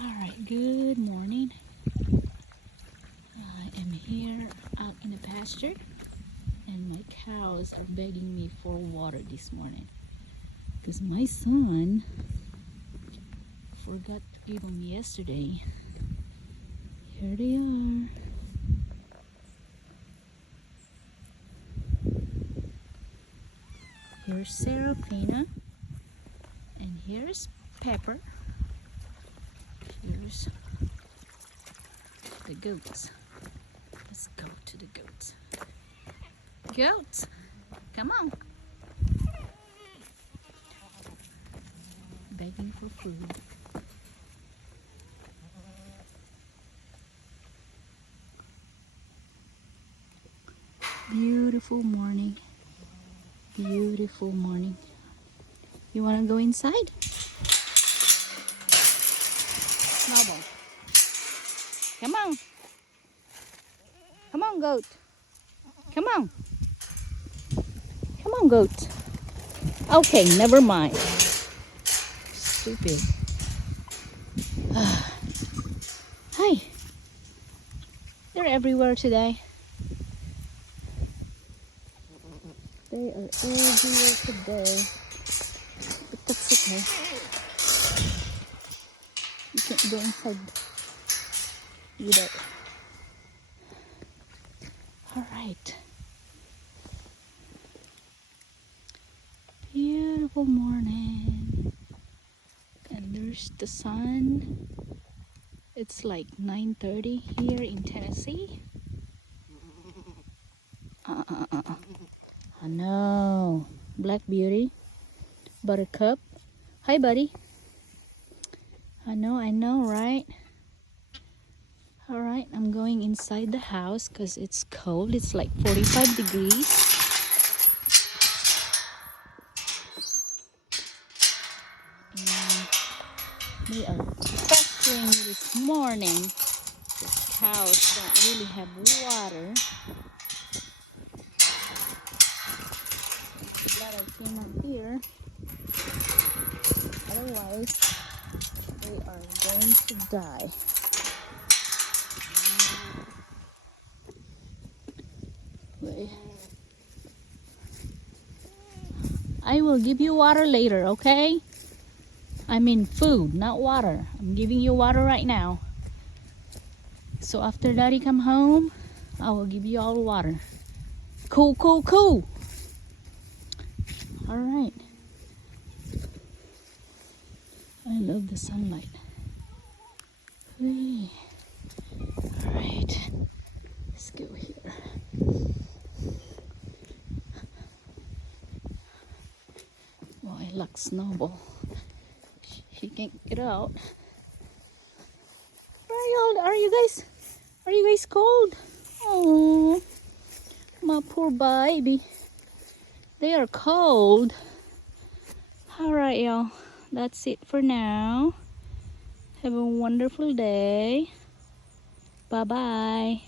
Alright, good morning. I am here out in the pasture and my cows are begging me for water this morning because my son forgot to give them yesterday. Here they are. Here's Serafina and here's Pepper. Here's the goats. Let's go to the goats. Goats, come on. Begging for food. Beautiful morning. Beautiful morning. You want to go inside? Snowball. Come on. Come on, goat. Come on. Come on, goat. Okay, never mind. Stupid. Hi. They're everywhere today. They are everywhere today. But that's okay. You can't go inside without. Alright. Beautiful morning. And there's the sun. It's like 9:30 here in Tennessee. I know. Black Beauty. Buttercup. Hi, buddy. I know, right? Alright, I'm going inside the house because it's cold. It's like 45 degrees. And they are pestering me this morning. The cows don't really have water. I'm glad I came up here. Otherwise, they are going to die. Wait. I will give you water later, okay? I mean food, not water. I'm giving you water right now. So after Daddy come home, I will give you all water. Cool, cool, cool. All right. I love the sunlight. Whee. All right. Let's go here. Well, I like Snowball. She can't get out. Are you guys? Are you guys cold? Oh, my poor baby. They are cold. All right, y'all. That's it for now. Have a wonderful day. Bye-bye.